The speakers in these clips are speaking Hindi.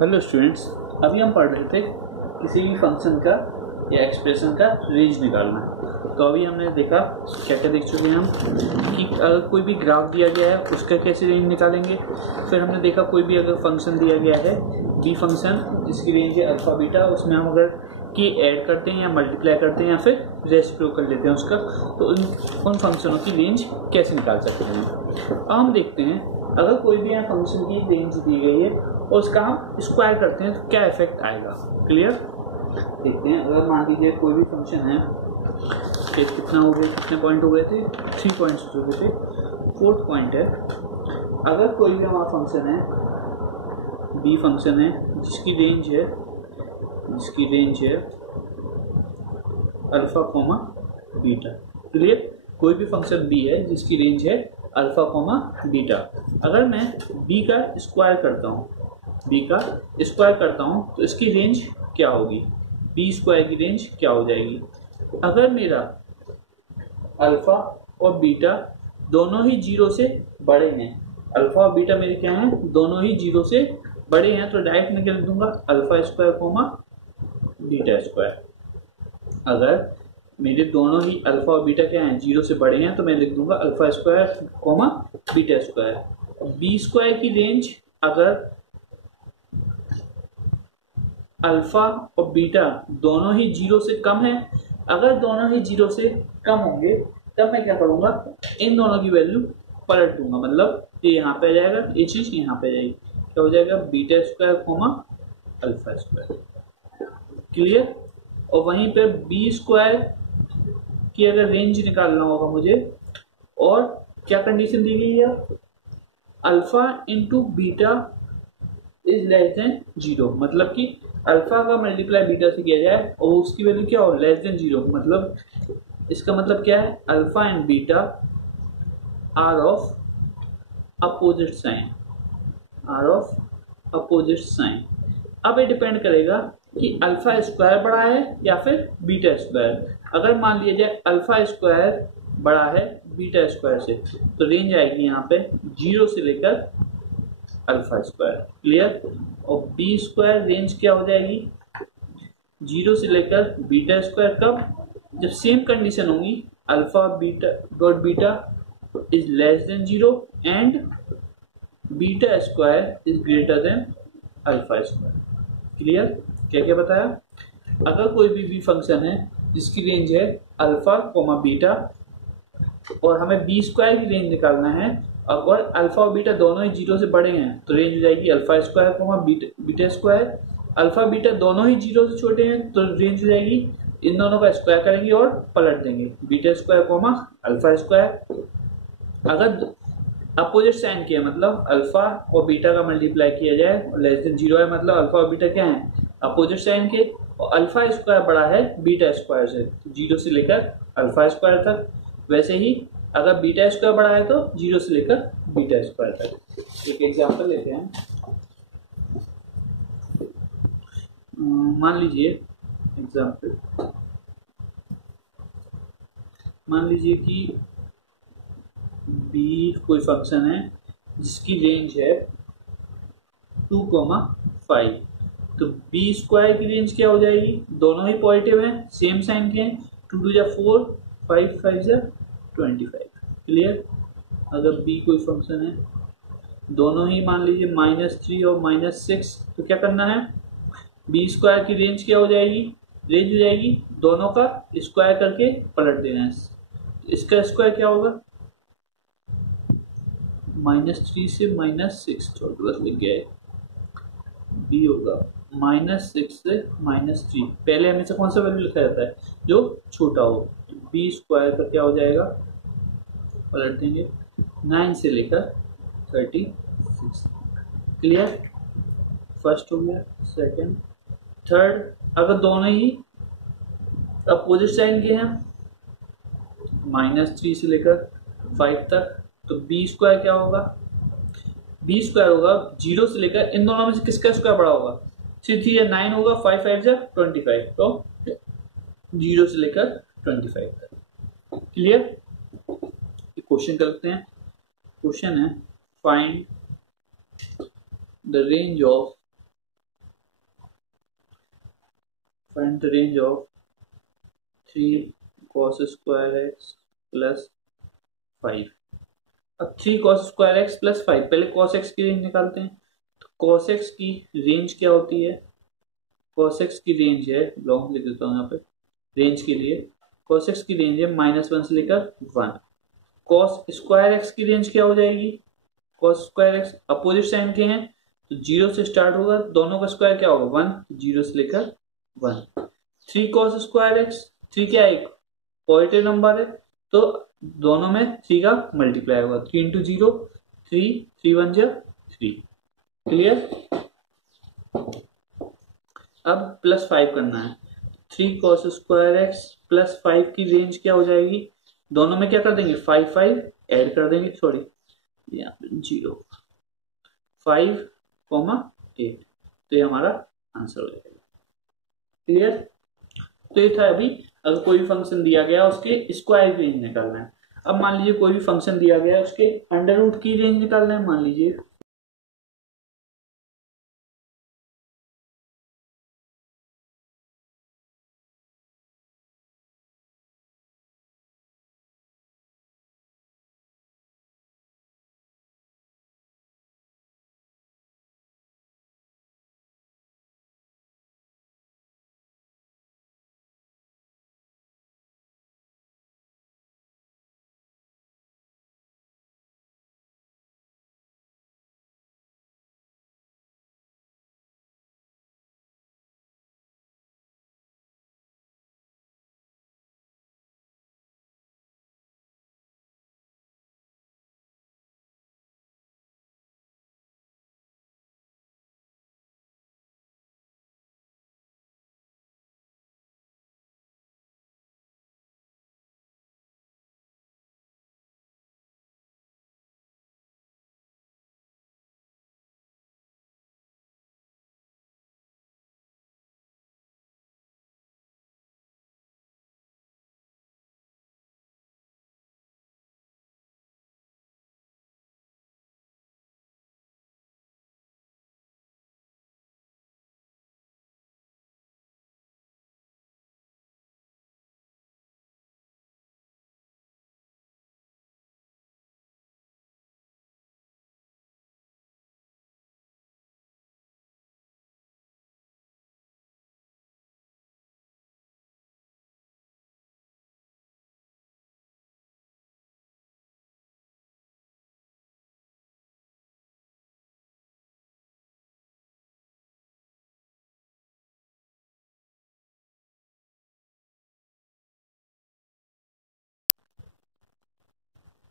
हेलो स्टूडेंट्स, अभी हम पढ़ रहे थे किसी भी फंक्शन का या एक्सप्रेशन का रेंज निकालना है। तो अभी हमने देखा क्या क्या देख चुके हैं हम कि अगर कोई भी ग्राफ दिया गया है उसका कैसे रेंज निकालेंगे। फिर हमने देखा कोई भी अगर फंक्शन दिया गया है बी फंक्शन जिसकी रेंज है अल्फा बीटा, उसमें हम अगर की ऐड करते हैं या मल्टीप्लाई करते हैं या फिर रेसिप्रोकल कर लेते हैं उसका, तो उन फंक्शनों की रेंज कैसे निकाल सकते हैं। अब हम देखते हैं अगर कोई भी यहाँ फंक्शन की रेंज दी गई है और उसका हम स्क्वायर करते हैं तो क्या इफेक्ट आएगा। क्लियर, देखते हैं। अगर मान लीजिए कोई भी फंक्शन है, कितना हो गया, कितने पॉइंट हो गए थे, 3 पॉइंट्स हो गए थे। 4th पॉइंट है, अगर कोई भी हमारा फंक्शन है बी फंक्शन है जिसकी रेंज है अल्फा कोमा बीटा। क्लियर, कोई भी फंक्शन बी है जिसकी रेंज है अल्फा कोमा बीटा। अगर मैं बी का स्क्वायर करता हूँ तो इसकी रेंज क्या होगी, बी स्क्वायर की रेंज क्या हो जाएगी। अगर मेरा अल्फा और बीटा दोनों ही 0 से बड़े हैं, अल्फा और बीटा मेरे क्या हैं, दोनों ही 0 से बड़े हैं, तो डायरेक्ट मैं क्या लिख दूंगा, alpha square comma beta square. अगर मेरे दोनों ही अल्फा और बीटा क्या हैं, 0 से बड़े हैं, तो मैं लिख दूंगा alpha square comma beta square. B square की रेंज अगर अल्फा और बीटा दोनों ही 0 से कम है, अगर दोनों ही 0 से कम होंगे तब मैं क्या करूंगा, इन दोनों की वैल्यू पलट दूंगा। मतलब ये यहाँ पे आ जाएगा, ये चीज यहाँ पे आ जाएगी, क्या हो जाएगा, beta square comma alpha square. Clear. और वहीं पे बी स्क्वायर की अगर रेंज निकालना होगा मुझे, और क्या कंडीशन दी गई है, alpha into beta is less than 0। मतलब कि अल्फा का मल्टीप्लाई बीटा से किया जाए और उसकी वैल्यू क्या हो, लेस देन 0। मतलब इसका मतलब क्या है, alpha and beta are of opposite sign. अब ये डिपेंड करेगा कि अल्फा स्क्वायर बड़ा है या फिर बीटा स्क्वायर। अगर मान लिया जाए अल्फा स्क्वायर बड़ा है बीटा स्क्वायर से, तो रेंज आएगी यहाँ पे 0 से लेकर अल्फा स्क्वायर। क्लियर। और बी स्क्वायर रेंज क्या हो जाएगी, 0 से लेकर बीटा स्क्वायर। कब, जब सेम कंडीशन होगी, alpha beta dot beta is less than 0 and beta square is greater than alpha square. Clear. क्या क्या बताया, अगर कोई भी फंक्शन है जिसकी रेंज है अल्फा कोमा बीटा और हमें बी स्क्वायर की रेंज निकालना है, अगर अल्फा और बीटा दोनों ही 0 से बड़े हैं तो रेंज हो जाएगी alpha square comma beta square. Alpha beta दोनों ही 0 से छोटे हैं तो रेंज हो जाएगी, इन दोनों का स्क्वायर करेंगे और पलट देंगे, beta square comma alpha square. अगर अपोजिट साइन किया, मतलब अल्फा और बीटा का मल्टीप्लाई किया जाए और लेस देन 0 है, मतलब अल्फा और बीटा क्या है, अपोजिट साइन के, और अल्फा स्क्वायर बड़ा है बीटा स्क्वायर से, 0 से लेकर अल्फा स्क्वायर तक। वैसे ही अगर बीटा स्क्वायर बड़ा है तो 0 से लेकर बीटा स्क्वायर तक। एक एग्जांपल लेते हैं। मान लीजिए कि बी कोई फंक्शन है जिसकी रेंज है 2,5। तो बी स्क्वायर की रेंज क्या हो जाएगी, दोनों ही पॉजिटिव हैं, सेम साइन के हैं, 2 2 जा 4, 5 5 जा 25। क्लियर। अगर बी कोई फंक्शन है, दोनों ही मान लीजिए -3 और -6, तो क्या करना है, बी स्क्वायर की रेंज क्या हो जाएगी, रेंज हो जाएगी दोनों का स्क्वायर करके पलट देना है। इसका स्क्वायर क्या होगा, -3 से -6, छोटे बस लिख गया है, बी होगा -6 से -3। पहले हमेशा कौन सा वैल्यू लिखा जाता है, जो छोटा हो। तो बी स्क्वायर का क्या हो जाएगा, पलट देंगे, 9 से लेकर 36। क्लियर। फर्स्ट हो गया, सेकंड, थर्ड। अगर दोनों ही अपोजिट साइन के हैं, -3 से लेकर 5 तक, तो बी स्क्वायर क्या होगा, बी स्क्वायर होगा 0 से लेकर, इन दोनों में से किसका स्क्वायर बड़ा होगा, 9 होगा, 5 5 जा 25, तो 0 से लेकर 25 तक। क्लियर। क्वेश्चन करते हैं। क्वेश्चन है, find the range of find the range of 3 cos square x plus 5। अब 3 cos स्क्वायर एक्स प्लस 5, पहले cos x की रेंज निकालते हैं। तो cos x की रेंज क्या होती है? cos x की रेंज है, लॉन्ग लिख देता हूँ यहाँ पे रेंज के लिए। cos x की रेंज है -1 से लेकर 1। cos स्क्वायर x की रेंज क्या हो जाएगी? cos square x opposite sign के हैं तो 0 से स्टार्ट होगा, दोनों का स्क्वायर क्या होगा 1, 0 से लेकर 1। 3 cos स्क्वायर x, 3 क्या एक पॉजिटिव नंबर है तो दोनों में 3 का मल्टीप्लाई होगा, 3 इंटू 0 3, 3 1 जा 3। क्लियर? अब प्लस 5 करना है। 3 cos स्क्वायर एक्स प्लस 5 की रेंज क्या हो जाएगी? दोनों में क्या कर देंगे 5 5 ऐड कर देंगे, सॉरी यहाँ पे 0 5 8, तो ये हमारा आंसर हो जाएगा। क्लियर? तो ये था अभी अगर कोई भी फंक्शन दिया गया उसके स्क्वायर की रेंज निकालना है। अब मान लीजिए कोई भी फंक्शन दिया गया है उसके अंडर रूट की रेंज निकालना है। मान लीजिए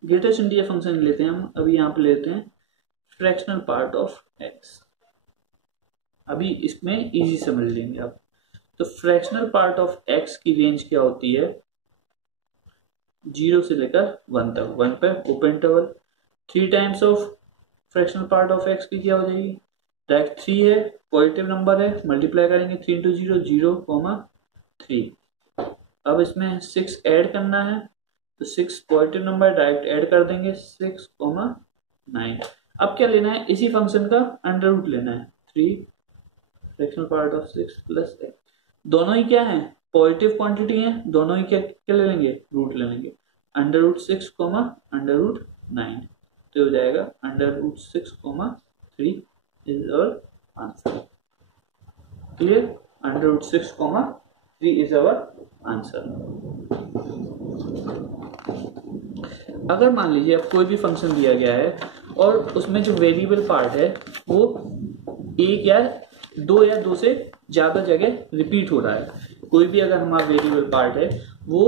ग्रेटेस्ट इंटीजर फंक्शन लेते हैं हम। अभी यहाँ पे लेते हैं फ्रैक्शनल पार्ट ऑफ एक्स। अभी इसमें इजी समझ लेंगे आप। तो फ्रैक्शनल पार्ट ऑफ एक्स की रेंज क्या होती है? 0 से लेकर 1 तक, 1 पे open interval. 3 times of fractional part of x की क्या हो जाएगी? डायरेक्ट 3 है, पॉजिटिव नंबर है, मल्टीप्लाई करेंगे 3 इंटू 0 0 3। अब इसमें 6 ऐड करना है तो 6 पॉजिटिव नंबर डायरेक्ट ऐड कर देंगे 6 9। अब क्या लेना है? इसी फंक्शन का अंडर रूट लेना है। 3 fractional part of 6 plus x, दोनों ही क्या है पॉजिटिव क्वांटिटी है, दोनों ही क्या क्या ले लेंगे रूट ले लेंगे। अंडर रूट 6 अंडर रूट 9, तो हो जाएगा under root 6 3 is our answer. Clear? Under root 6 3 is our answer. अगर मान लीजिए अब कोई भी फंक्शन दिया गया है और उसमें जो वेरिएबल पार्ट है वो एक या दो या दो से ज्यादा जगह रिपीट हो रहा है। कोई भी अगर हमारा वेरिएबल पार्ट है वो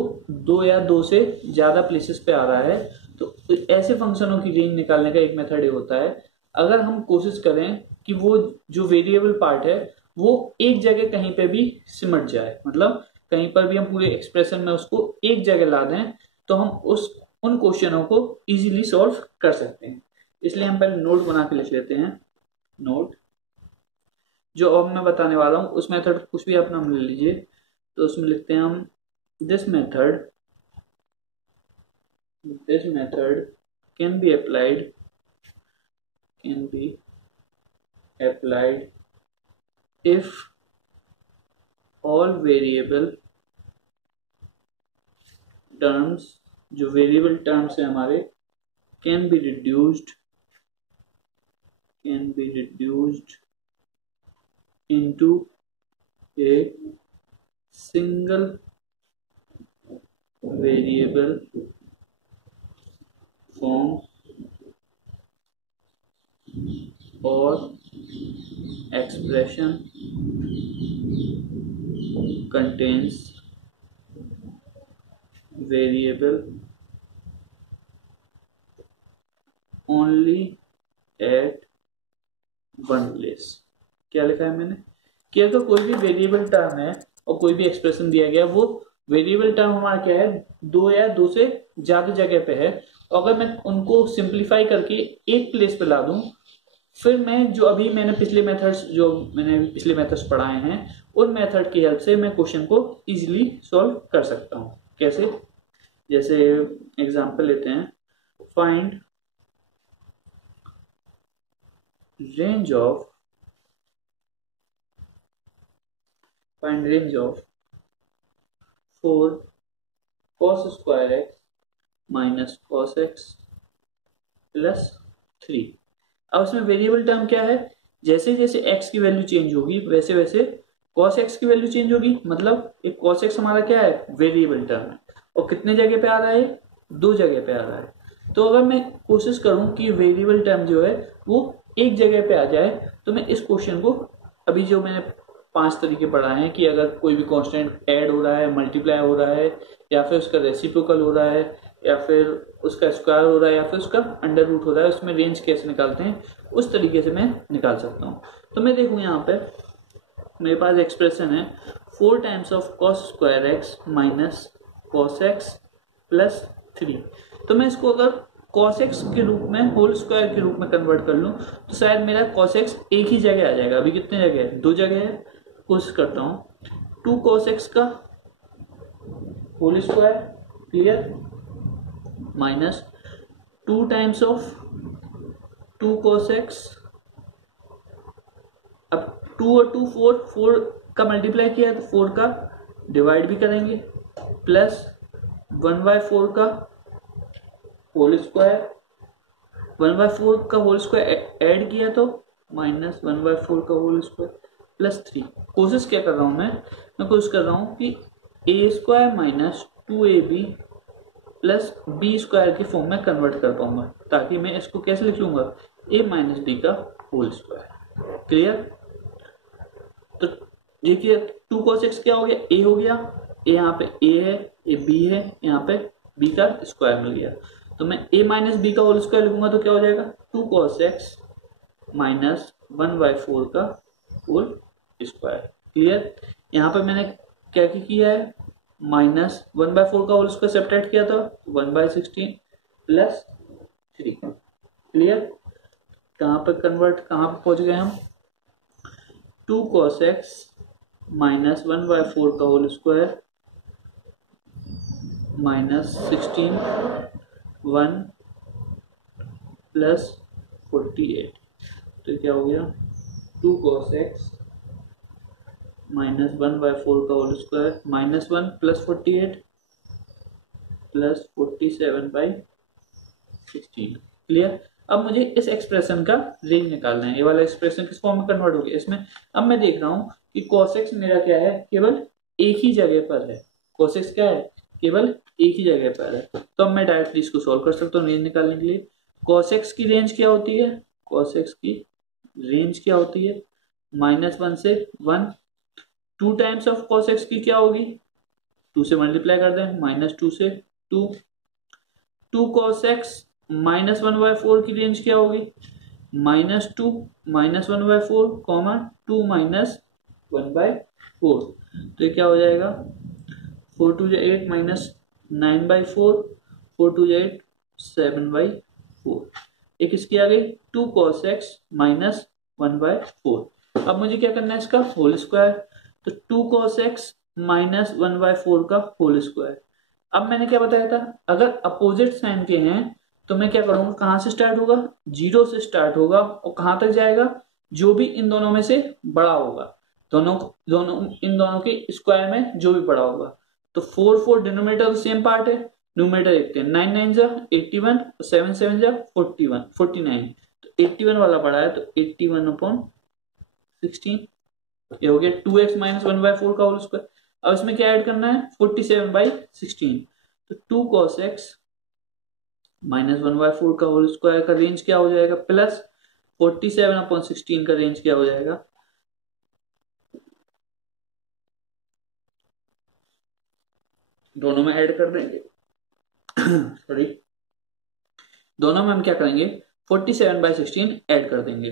2 या 2 से ज्यादा प्लेसेस पे आ रहा है तो ऐसे फंक्शनों की रेंज निकालने का एक मेथड ये होता है, अगर हम कोशिश करें कि वो जो वेरिएबल पार्ट है वो एक जगह कहीं पे भी सिमट जाए, मतलब कहीं पर भी हम पूरे एक्सप्रेशन में उसको एक जगह ला दें तो हम उन क्वेश्चनों को इजीली सॉल्व कर सकते हैं। इसलिए हम पहले नोट बना के लिख लेते हैं। नोट जो अब मैं बताने वाला हूं उस मेथड कुछ भी अपना ले लीजिए, तो उसमें लिखते हैं हम this method can be applied if all variable terms, जो वेरिएबल टर्म्स है हमारे, can be reduced into a single variable form और expression contains variable only at one place। क्या लिखा है मैंने कि अगर कोई भी वेरिएबल टर्म है और कोई भी एक्सप्रेशन दिया गया, वो वेरिएबल टर्म हमारा क्या है, दो या दो से ज्यादा जगह पे है, और अगर मैं उनको सिंप्लीफाई करके एक प्लेस पे ला दूं, फिर मैं जो अभी मैंने पिछले मेथड्स पढ़ाए हैं, उन मेथड की हेल्प से मैं क्वेश्चन को इजीली सॉल्व कर सकता हूं। कैसे? जैसे एग्जांपल लेते हैं, find range of 4 cos square x minus cos x plus 3। अब इसमें वेरिएबल टर्म क्या है, जैसे जैसे x की वैल्यू चेंज होगी वैसे वैसे cos x की वैल्यू चेंज होगी। मतलब एक cos x हमारा क्या है, वेरिएबल टर्म है, और कितने जगह पे आ रहा है, दो जगह पे आ रहा है। तो अगर मैं कोशिश करूं कि वेरिएबल टर्म जो है वो एक जगह पे आ जाए, तो मैं इस क्वेश्चन को, अभी जो मैंने 5 तरीके पढ़ाए हैं कि अगर कोई भी कांस्टेंट ऐड हो रहा है, मल्टीप्लाई हो रहा है, या फिर उसका रेसिप्रोकल हो रहा है, या फिर उसका स्क्वायर हो रहा है, या फिर उसका अंडर रूट हो रहा है, उसमें रेंज कैसे निकालते हैं, उस तरीके से मैं निकाल सकता हूँ। तो मैं देखूँ यहाँ पे मेरे पास एक्सप्रेशन है 4 times of cos square x minus cos x plus 3। तो मैं इसको अगर कॉस एक्स के रूप में, होल स्क्वायर के रूप में कन्वर्ट कर लूँ, तो शायद मेरा कॉस एक्स एक ही जगह आ जाएगा। अभी कितने जगह है, दो जगह है। कोशिश करता हूँ 2 cos x का whole square, clear, minus 2 times of 2 cos x। अब 2 और 2 4 का मल्टीप्लाई किया है तो 4 का डिवाइड भी करेंगे, प्लस 1/4 का होल स्क्वायर, 1/4 का होल स्क्वायर ऐड किया तो माइनस 1/4 का होल स्क्वायर प्लस 3। कोशिश क्या कर रहा हूं मैं कोशिश कर रहा हूं कि a square minus 2ab plus b square की फॉर्म में कन्वर्ट कर पाऊंगा, ताकि मैं इसको कैसे लिख लूंगा, a माइनस बी का होल स्क्वायर। क्लियर? तो देखिए 2 cos x क्या हो गया, a हो गया, a यहाँ पे a है, a b है, यहाँ पे b का स्क्वायर मिल गया। तो मैं a माइनस बी का होल स्क्वायर लिखूंगा तो क्या हो जाएगा, 2 cos x माइनस 1/4 का होल स्क्वायर। क्लियर? यहाँ पे मैंने क्या किया है, माइनस 1/4 का होल स्क्वायर सब्ट्रैक्ट किया था, 1/16 प्लस 3। क्लियर? कहाँ पे पहुंच गए हम, 2 cos x माइनस 1/4 का होल स्क्वायर माइनस 16 1 प्लस 48। तो क्या हो गया, 2 cos x माइनस 1/4 का whole square minus 1 plus 48 plus 47/16। Clear? अब मुझे इस एक्सप्रेशन का रेंज निकालना है। ये वाला एक्सप्रेशन किस फॉर्म में कन्वर्ट हो गया, इसमें अब मैं देख रहा हूं कि cos x मेरा क्या है, केवल एक ही जगह पर है। cos x क्या है, केवल एक ही जगह पर है। तो अब मैं डायरेक्टली इसको सॉल्व कर सकता हूँ रेंज निकालने के लिए। cos x की रेंज क्या होती है, cos x की रेंज क्या होती है, -1 से 1। 2 टाइम्स ऑफ cos x की क्या होगी, 2 से मल्टीप्लाई कर दें, -2 से 2। 2 cos x माइनस 1/4 की रेंज क्या होगी, -2 माइनस 1/4 कॉमा 2 माइनस 1/4। तो ये क्या हो जाएगा, 4 2 8 माइनस 9/4, 4 2 8 7/4। एक इसकी आ गई 2 cos x माइनस 1/4। अब मुझे क्या करना है, इसका होल स्क्वायर। तो 2 cos x माइनस 1/4 का होल स्क्वायर। अब मैंने क्या बताया था, अगर अपोजिट साइन के हैं तो मैं क्या करूंगा, कहां से स्टार्ट होगा, 0 से स्टार्ट होगा और कहां तक जाएगा, जो भी इन दोनों में से बड़ा होगा। दोनों दोनों इन दोनों के स्क्वायर में जो भी पड़ा होगा। तो 4 डिनोमिनेटर सेम पार्ट है, न्यूमरेटर देखते हैं, 9 9 जा 81, 7 7 जा 41 49, तो 81 वाला पड़ा है, तो 81/16 ये हो गया 2x - 1/4 का होल स्क्वायर। अब इसमें क्या ऐड करना है, 47/16, तो 2 cos x - 1/4 का होल स्क्वायर का रेंज क्या हो जाएगा, प्लस 47/16 का रेंज क्या हो जाएगा, दोनों में ऐड कर देंगे सॉरी, दोनों में हम क्या करेंगे, 47/16 ऐड कर देंगे,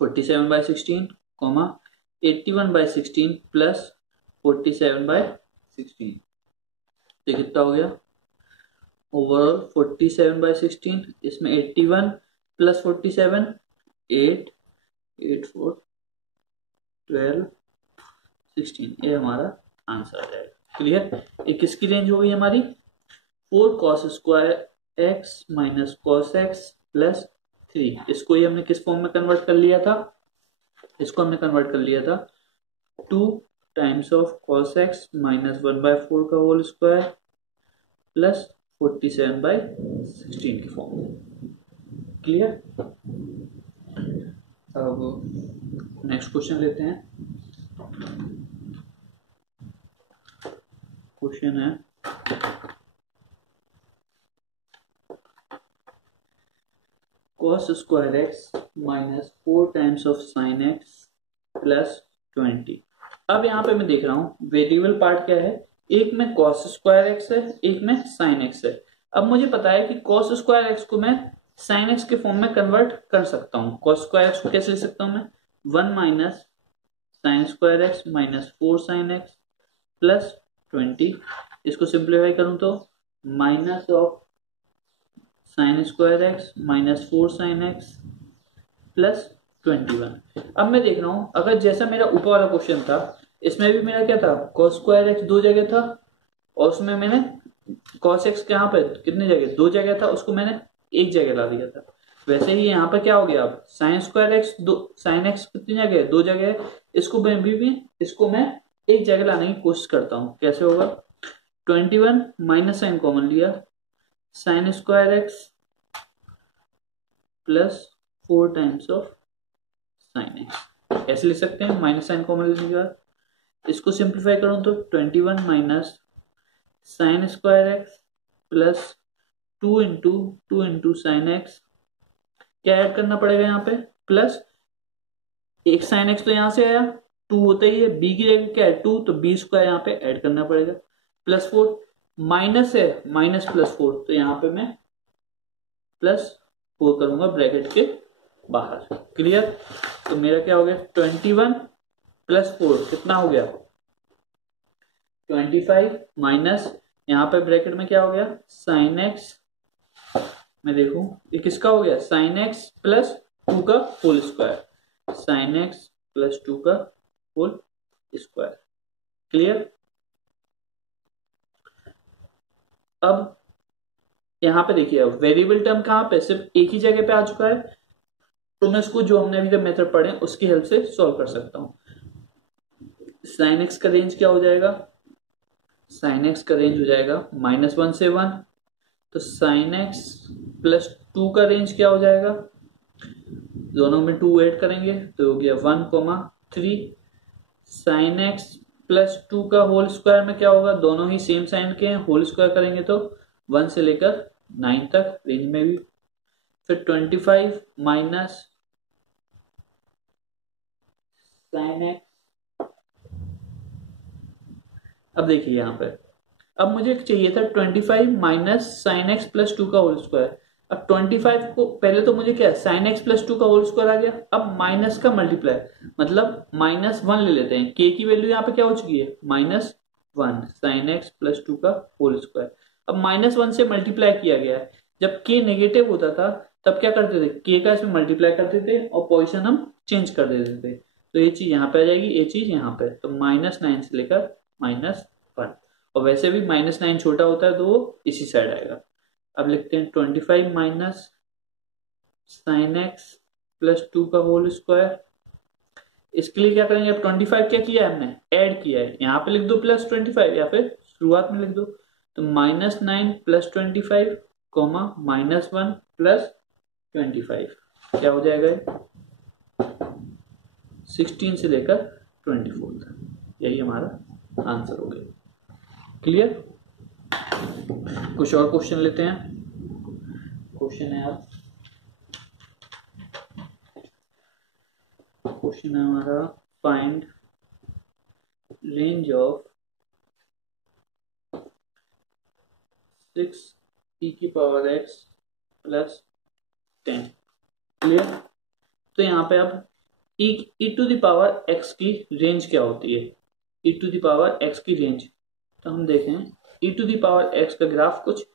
47/16 कॉमा 81/16 प्लस 47/16, तो कितना हो गया ओवरऑल 47/16, इसमें 81 प्लस 47 8 8 4 12 16, ये हमारा आंसर आ जाएगा। क्लियर, ये किसकी रेंज हो गई हमारी, 4 cos square x minus cos x plus 3। इसको ही हमने किस फॉर्म में कन्वर्ट कर लिया था, इसको हमने कन्वर्ट कर लिया था 2 times of cos x minus 1/4 का होल स्क्वायर प्लस 47/16 की फॉर्म में। क्लियर, अब नेक्स्ट क्वेश्चन लेते हैं। क्वेश्चन है cos square x minus 4 times of sine x plus 20। अब यहाँ पे मैं देख रहा हूं वेरिएबल पार्ट क्या है, एक में cos स्क्वायर एक्स है, एक में साइन एक्स है। अब मुझे पता है कि cos स्क्वायर एक्स को मैं साइन एक्स के फॉर्म में कन्वर्ट कर सकता हूँ। cos स्क्वायर एक्स को कैसे लिख सकता हूँ मैं, 1 minus sine square x minus 4 sign x plus 20। इसको सिंप्लीफाई करूं तो minus of sine square x minus 4 sign x plus 21। अब मैं देख रहा हूं, अगर जैसा मेरा ऊपर वाला क्वेश्चन था, इसमें भी मेरा क्या था, cos स्क्वायर एक्स 2 जगह था, और उसमें मैंने cos एक्स कहाँ पे कितनी जगह, 2 जगह था, उसको मैंने एक जगह ला दिया था। वैसे ही यहाँ पर क्या हो गया, अब sine square x sine x कितनी जगह, 2 जगह, इसको इसको मैं एक जगह लाने की कोशिश करता हूँ। कैसे होगा, 21 माइनस साइन कॉमन लिया, sine square x plus 4 times of sine x, ऐसे लिख सकते हैं माइनस साइन कॉमन लेने के बाद। इसको सिंप्लीफाई करूं तो 21 minus sine square x plus 2 into sine x, क्या ऐड करना पड़ेगा यहाँ पे, प्लस एक साइन एक्स तो यहां से आया, 2 होता ही है, बी की जगह क्या है 2, तो बी स्क्वायर यहाँ पे ऐड करना पड़ेगा, प्लस 4 माइनस है, माइनस प्लस 4, तो यहाँ पे मैं प्लस 4 करूंगा ब्रैकेट के बाहर। क्लियर, तो मेरा क्या हो गया 21 प्लस 4 कितना हो गया 25 माइनस यहाँ पे ब्रैकेट में क्या हो गया साइन एक्स, मैं देखूं ये किसका हो गया, साइन एक्स प्लस 2 का whole square, sine x plus 2 का होल स्क्वायर। क्लियर, अब यहां पे देखिए अब वेरिएबल टर्म कहां पे सिर्फ एक ही जगह पे आ चुका है, तो मैं इसको जो हमने अभी तक मेथड पढ़े उसकी हेल्प से सॉल्व कर सकता हूं। साइन एक्स का रेंज क्या हो जाएगा, साइन एक्स का रेंज हो जाएगा -1 से 1, तो साइन एक्स प्लस 2 का रेंज क्या हो जाएगा, दोनों में 2 ऐड करेंगे तो हो गया 1,3। साइन एक्स प्लस 2 का होल स्क्वायर में क्या होगा, दोनों ही सेम साइन के हैं, होल स्क्वायर करेंगे तो 1 से लेकर 9 तक रेंज में भी, फिर 25 माइनस साइन एक्स। अब देखिए यहां पर, अब मुझे चाहिए था 25 माइनस साइन एक्स प्लस 2 का होल स्क्वायर। अब 25 को पहले तो मुझे क्या साइन एक्स प्लस 2 का होल स्क्वायर आ गया, अब माइनस का मल्टीप्लाई मतलब -1 ले लेते हैं, के की वैल्यू यहाँ पे क्या हो चुकी है -1, साइन एक्स प्लस 2 का होल स्क्वायर। अब -1 से मल्टीप्लाई किया गया है, जब के नेगेटिव होता था तब क्या करते थे, के का इसमें मल्टीप्लाई करते थे और पोजिशन हम चेंज कर देते थे, तो ये चीज यहाँ पे आ जाएगी, ये चीज यहाँ पे, तो -9 से लेकर -1, और वैसे भी -9 छोटा होता है तो वो इसी साइड आएगा। अब लिखते हैं 25 माइनस साइन एक्स प्लस 2 का होल स्क्वायर, इसके लिए क्या करेंगे, अब 25 क्या किया है हमने, ऐड किया है, यहाँ पे लिख दो प्लस 25 या फिर शुरुआत में लिख दो। तो -9 प्लस 25 कॉमा -1 प्लस 25 क्या हो जाएगा, 16 से लेकर 24 तक। यही हमारा आंसर हो गया। क्लियर। कुछ और क्वेश्चन लेते हैं। क्वेश्चन है आप, क्वेश्चन है हमारा find range of 6e⁻x plus 10। Clear. तो यहाँ पे अब e⁻x की रेंज क्या होती है, e⁻x की रेंज। तो हम देखें e⁻x का ग्राफ कुछ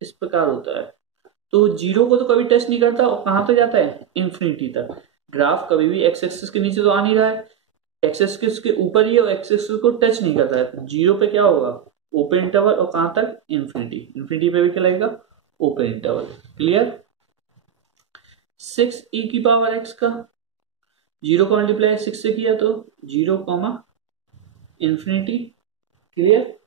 इस प्रकार होता है। तो 0 को तो कभी टच नहीं करता और कहां तक जाता है, इन्फिनिटी तक। ग्राफ कभी भी एक्स एक्सिस के नीचे तो आ नहीं रहा है, एक्स एक्सिस के ऊपर ही और एक्स एक्सिस को टच नहीं कर रहा है। 0 पे क्या होगा, ओपन इंटरवल, और कहां तक, इन्फिनिटी। इन्फिनिटी पे भी क्या लगेगा, ओपन इंटरवल। क्लियर। 6e⁻x का 0 का मल्टीप्लाई 6 से किया तो 0 इन्फिनिटी। क्लियर।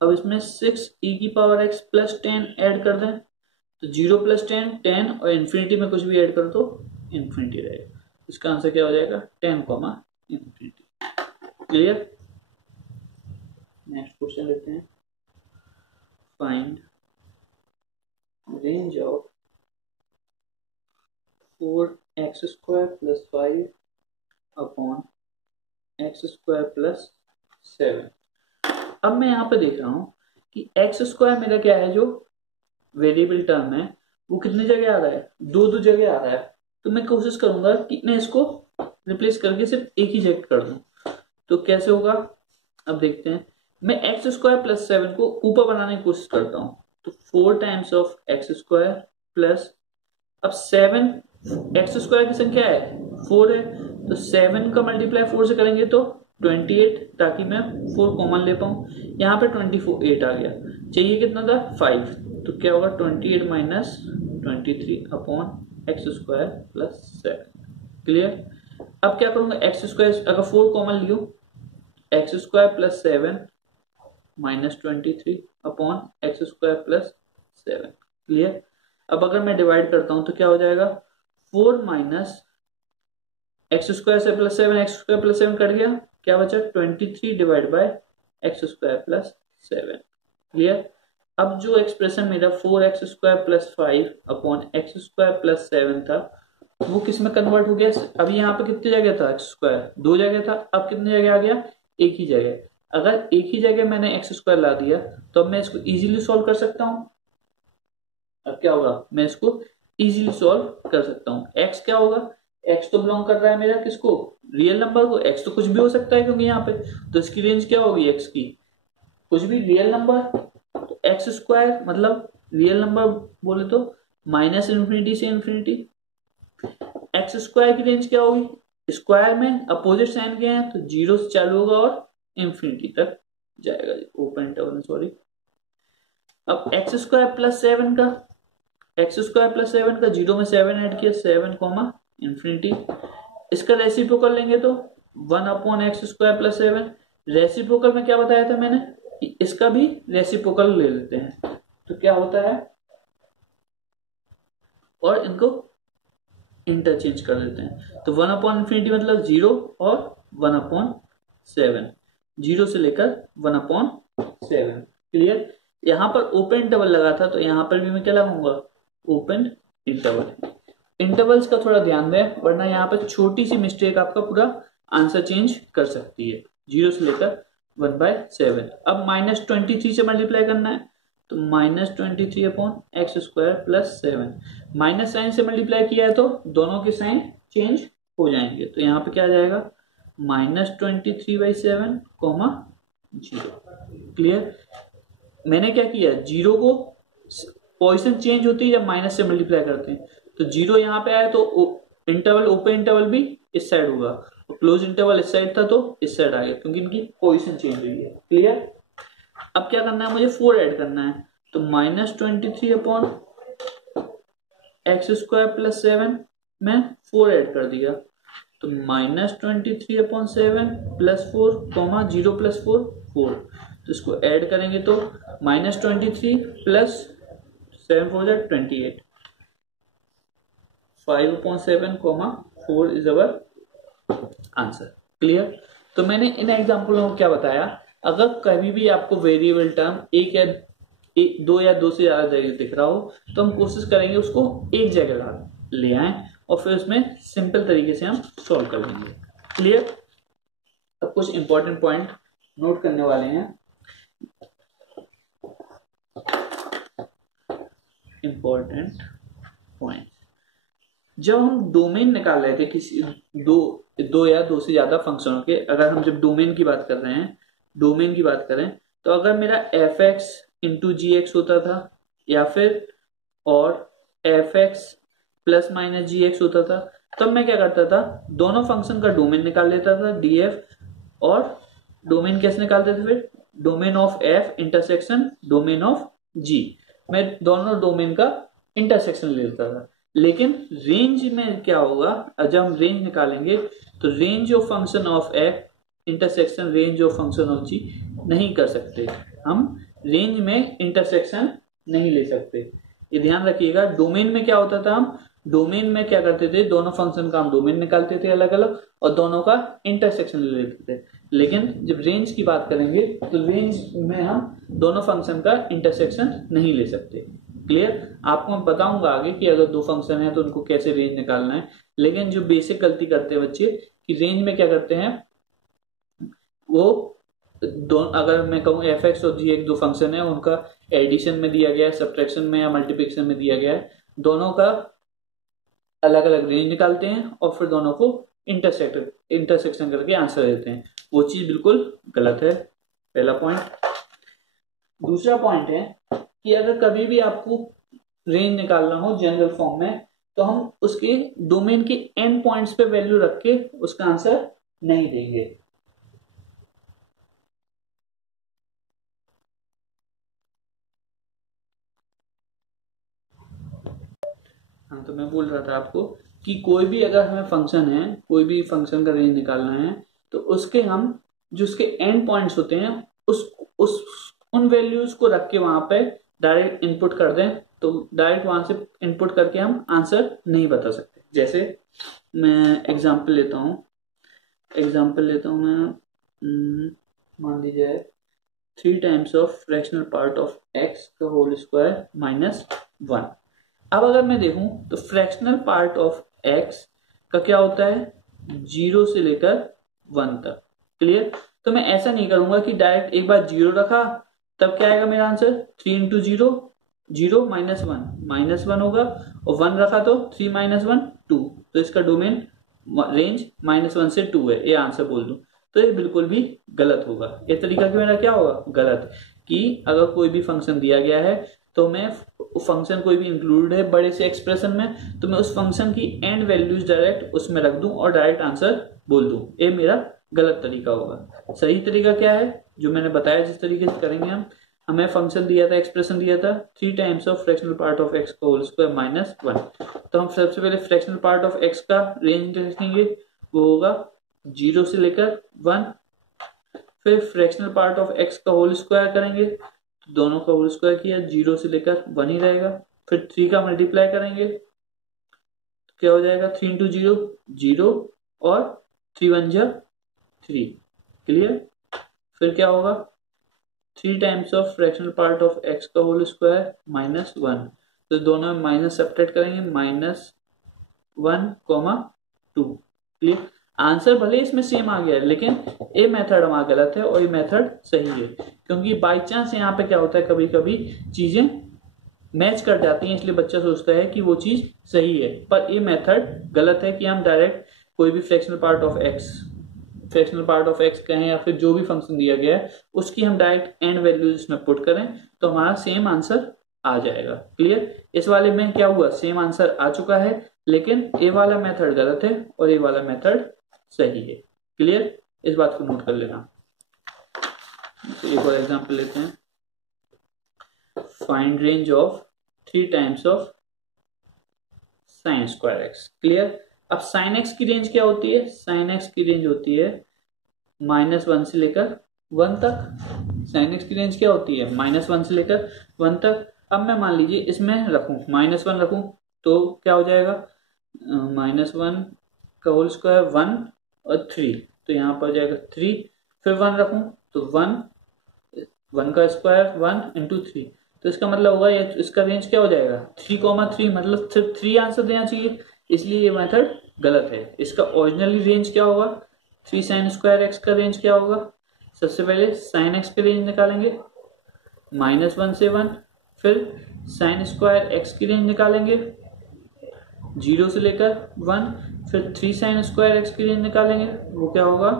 अब इसमें 6e⁻x प्लस 10 ऐड कर दें तो 0 प्लस 10 10, और इन्फिनिटी में कुछ भी ऐड कर दो इन्फिनिटी रहेगा। इसका आंसर क्या हो जाएगा, 10 इन्फिनिटी। क्लियर। नेक्स्ट क्वेश्चन लेते हैं। Find range of 4x² plus 5 upon x² plus 7। अब मैं यहाँ पे देख रहा हूं कि x² मेरा क्या है, जो वेरिएबल टर्म है, वो कितनी जगह आ रहा है, दो जगह आ रहा है। तो मैं कोशिश करूंगा कि मैं इसको रिप्लेस करके सिर्फ एक ही जगह कर दूं। तो कैसे होगा, अब देखते हैं। मैं x² प्लस 7 को ऊपर बनाने की कोशिश करता हूं। तो 4 टाइम्स ऑफ x² प्लस, अब 7 x² की संख्या है 4 है, तो 7 का मल्टीप्लाई 4 से करेंगे तो 28, ताकि मैं 4 कॉमन ले पाऊं। यहाँ पे 28 आ गया, चाहिए कितना था 5, तो क्या होगा 28 minus 23 upon x² plus 7। Clear. अब क्या करूंगा, x², अगर 4 कॉमन लियो, x² plus 7 minus 23 upon x² plus 7। Clear. अब अगर मैं डिवाइड करता हूं तो क्या हो जाएगा, 4 माइनस x² से प्लस 7, x² प्लस 7 कट गया, क्या बचा 23 divide by x² plus 7। Clear. अब जो एक्सप्रेशन मेरा 4x² plus 5 upon x² plus 7 था, वो किस में कन्वर्ट हो गया। अभी यहाँ पे कितनी जगह था, x², 2 जगह था, अब कितनी जगह आ गया, एक ही जगह। अगर एक ही जगह मैंने x² ला दिया तो अब मैं इसको इजीली सॉल्व कर सकता हूं। अब क्या होगा, मैं इसको इजीली सॉल्व कर सकता हूं। x क्या होगा, x तो बिलोंग कर रहा है मेरा किसको, रियल नंबर को। x तो कुछ भी हो सकता है क्योंकि यहाँ पे, तो इसकी रेंज क्या होगी x की, कुछ भी रियल नंबर। तो x² मतलब रियल नंबर बोले तो माइनस इन्फिनिटी से इन्फिनिटी। x² की रेंज क्या होगी, स्क्वायर में अपोजिट साइन के हैं तो 0 से चालू होगा और इन्फिनिटी तक जाएगा, ओपन इंटरवल, सॉरी। अब x² प्लस 7 का, x² प्लस 7 का 0 में 7 ऐड किया, 7 इन्फिनिटी। इसका रेसिप्रोकल लेंगे तो 1 अपॉन x² प्लस 7। रेसिप्रोकल में क्या बताया था मैंने कि इसका भी रेसिप्रोकल ले लेते हैं, तो क्या होता है, और इनको इंटरचेंज कर देते हैं। तो 1 अपॉन इन्फिनिटी मतलब 0 और 1 अपॉन 7, 0 से लेकर 1 अपॉन 7। क्लियर। यहां पर ओपन इंटरवल लगा था, तो यहां पर भी मैं क्या लगाऊंगा, ओपन इंटरवल। इंटरवल्स का थोड़ा ध्यान दें, वरना यहाँ पर छोटी सी मिस्टेक आपका पूरा आंसर चेंज कर सकती है। 0 से लेकर 1/7। अब -23 से मल्टीप्लाई करना है, तो -23 upon x² plus 7। Minus sine से मल्टीप्लाई किया है तो दोनों के साइन चेंज हो जाएंगे, तो यहाँ पे क्या आ जाएगा, -23/7 0। क्लियर। मैंने क्या किया, 0 को पोजीशन चेंज होती है जब माइनस से मल्टीप्लाई करते हैं, तो 0 यहाँ पे आया तो इंटरवल, ओपन इंटरवल भी इस साइड होगा, क्लोज इंटरवल इस साइड था तो इस साइड आ गया, क्योंकि इनकी पोजीशन चेंज हुई है। क्लियर। अब क्या करना है, मुझे 4 ऐड करना है, तो -23 अपॉन x² प्लस 7 में 4 ऐड कर दिया, तो -23/7 +4 कॉमा 0 + 4 4, तो इसको ऐड करेंगे तो -23 + 7 4 28, 5/7 comma 4 is our answer. Clear. तो मैंने इन एग्जाम्पलों को क्या बताया, अगर कभी भी आपको वेरिएबल टर्म एक या दो या दो से ज्यादा जगह दिख रहा हो तो हम कोशिश करेंगे उसको एक जगह ले आए और फिर उसमें सिंपल तरीके से हम सॉल्व कर लेंगे। क्लियर। अब कुछ इंपॉर्टेंट पॉइंट नोट करने वाले हैं। इंपॉर्टेंट पॉइंट, जब हम डोमेन निकाल रहे थे किसी दो या दो से ज्यादा फंक्शनों के, अगर हम जब डोमेन की बात कर रहे हैं, डोमेन की बात करें तो अगर मेरा f(x) × gx होता था या फिर और f(x) ± gx होता था, तब मैं क्या करता था, दोनों फंक्शन का डोमेन निकाल लेता था df, और डोमेन कैसे निकालते थे फिर, domain of f intersection domain of g, मैं दोनों डोमेन का इंटरसेक्शन ले लेता था। लेकिन रेंज में क्या होगा, जब हम रेंज निकालेंगे तो range of function of f intersection range of function of g नहीं कर सकते, हम रेंज में इंटरसेक्शन नहीं ले सकते, ये ध्यान रखिएगा। डोमेन में क्या होता था, हम डोमेन में क्या करते थे, दोनों फंक्शन का हम डोमेन निकालते थे अलग अलग और दोनों का इंटरसेक्शन ले लेते थे। लेकिन जब रेंज की बात करेंगे तो रेंज में हम दोनों फंक्शन का इंटरसेक्शन नहीं ले सकते। क्लियर। आपको मैं बताऊंगा आगे कि अगर दो फंक्शन है तो उनको कैसे रेंज निकालना है। लेकिन जो बेसिक गलती करते हैं बच्चे कि रेंज में क्या करते हैं, वो दोनों, अगर मैं कहूँ f(x) और g(x) दो फंक्शन है, उनका एडिशन में दिया गया है, सब्ट्रैक्शन में या मल्टीप्लिकेशन में दिया गया है, दोनों का अलग अलग रेंज निकालते हैं और फिर दोनों को इंटरसेक्शन करके आंसर देते हैं, वो चीज बिल्कुल गलत है। पहला पॉइंट। दूसरा पॉइंट है कि अगर कभी भी आपको रेंज निकालना हो जनरल फॉर्म में तो हम उसके डोमेन के एंड पॉइंट्स पे वैल्यू रख के उसका आंसर नहीं देंगे। हाँ, तो मैं बोल रहा था आपको कि कोई भी अगर हमें फंक्शन है, कोई भी फंक्शन का रेंज निकालना है तो उसके हम जो उसके एंड पॉइंट्स होते हैं उस उन वैल्यूज को रख के वहां पे डायरेक्ट इनपुट कर दें तो डायरेक्ट वहां से इनपुट करके हम आंसर नहीं बता सकते। जैसे मैं एग्जांपल लेता हूं मैं, मान लीजिए 3 times of fractional part of x का होल स्क्वायर -1। अब अगर मैं देखूं तो फ्रैक्शनल पार्ट ऑफ x का क्या होता है, 0 से लेकर 1 तक। क्लियर। तो मैं ऐसा नहीं करूंगा कि डायरेक्ट एक बार 0 रखा तब क्या आएगा मेरा आंसर, 3 × 0 0 -1 होगा, और 1 रखा तो 3 - 1 2, तो इसका डोमेन रेंज -1 से 2 है, ये आंसर बोल दूं तो ये बिल्कुल भी गलत होगा। ये तरीका मेरा क्या होगा, गलत, कि अगर कोई भी फंक्शन दिया गया है तो मैं फंक्शन कोई भी इंक्लूड है बड़े से एक्सप्रेशन में तो मैं उस फंक्शन की एंड वैल्यूज डायरेक्ट उसमें रख दूं और डायरेक्ट आंसर बोल दूं, ये मेरा गलत तरीका होगा। सही तरीका क्या है, जो मैंने बताया जिस तरीके से करेंगे हम, हमें फंक्शन दिया था, एक्सप्रेशन दिया था 3 times of fractional part of x का होल स्क्वायर -1, तो हम सबसे पहले फ्रैक्शनल पार्ट ऑफ x का रेंज रखेंगे, वो होगा 0 से लेकर 1, फिर फ्रैक्शनल पार्ट ऑफ x का होल स्क्वायर करेंगे, तो दोनों का होल स्क्वायर किया, 0 से लेकर 1 ही रहेगा, फिर 3 का मल्टीप्लाई करेंगे तो क्या हो जाएगा, 3 × 0 0 और 3 × 1 = 3। क्लियर। फिर क्या होगा, 3 times of fractional part of x का होल स्क्वायर -1, तो दोनों में माइनस सब्ट्रैक्ट करेंगे, -1, 2। क्लियर। आंसर भले इसमें सेम आ गया है लेकिन ये मेथड हमारा गलत है और ये मेथड सही है, क्योंकि बाई चांस यहाँ पे क्या होता है, कभी कभी चीजें मैच कर जाती हैं, इसलिए बच्चा सोचता है कि वो चीज सही है, पर ये मेथड गलत है कि हम डायरेक्ट कोई भी फ्रैक्शनल पार्ट ऑफ x कहें या फिर जो भी फंक्शन दिया गया है उसकी हम डायरेक्ट एंड वैल्यूज इसमें पुट करें तो हमारा सेम आंसर आ जाएगा। क्लियर। इस वाले में क्या हुआ, सेम आंसर आ चुका है, लेकिन ये वाला मेथड गलत है और ये वाला मेथड सही है। क्लियर। इस बात को नोट कर लेना। तो एक और एग्जांपल लेते हैं, find range of 3 times of sin² x। Clear. अब साइन एक्स की रेंज क्या होती है? साइन एक्स की रेंज होती है -1 से लेकर 1 तक। साइन एक्स की रेंज क्या होती है? -1 से लेकर 1 तक। अब मैं मान लीजिए इसमें रखूं -1 रखूं तो क्या हो जाएगा? -1 का होल स्क्वायर 1 और 3, तो यहाँ पर हो जाएगा 3। फिर 1 रखूं तो 1 का स्क्वायर 1 इंटू 3, तो इसका मतलब होगा ये इसका रेंज क्या हो जाएगा? 3,3, मतलब सिर्फ 3 आंसर देना चाहिए, इसलिए ये मेथड गलत है। इसका ओरिजिनली रेंज क्या होगा? 3 साइन स्क्वायर एक्स का रेंज क्या होगा? सबसे पहले साइन एक्स का रेंज निकालेंगे -1 से 1, फिर साइन स्क्वायर एक्स की रेंज निकालेंगे 0 से लेकर 1, फिर 3 साइन स्क्वायर एक्स की रेंज निकालेंगे, वो क्या होगा?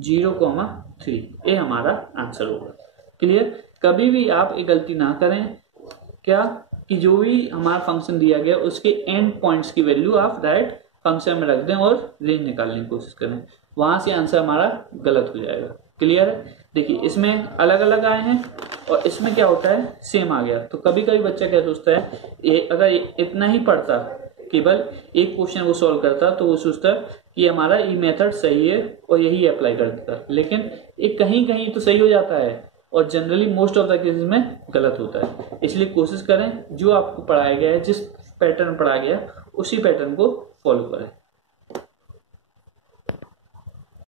0,3। ये हमारा आंसर होगा। क्लियर? कभी भी आप एक गलती ना करें, क्या कि जो भी हमारा फंक्शन दिया गया उसके एंड पॉइंट्स की वैल्यू आप डायरेक्ट फंक्शन में रख दें और रेंज निकालने की कोशिश करें, वहां से आंसर हमारा गलत हो जाएगा। क्लियर है? देखिए इसमें अलग अलग आए हैं और इसमें क्या होता है? सेम आ गया। तो कभी कभी बच्चा क्या सोचता है, ये अगर इतना ही पढ़ता, केवल एक क्वेश्चन वो सॉल्व करता, तो वो सोचता कि हमारा ये मेथड सही है और यही अप्लाई कर देता, लेकिन ये कहीं कहीं तो सही हो जाता है और generally most of the cases में गलत होता है। इसलिए कोशिश करें जो आपको पढ़ाया गया है, जिस पैटर्न पढ़ाया गया उसी पैटर्न को फॉलो करें।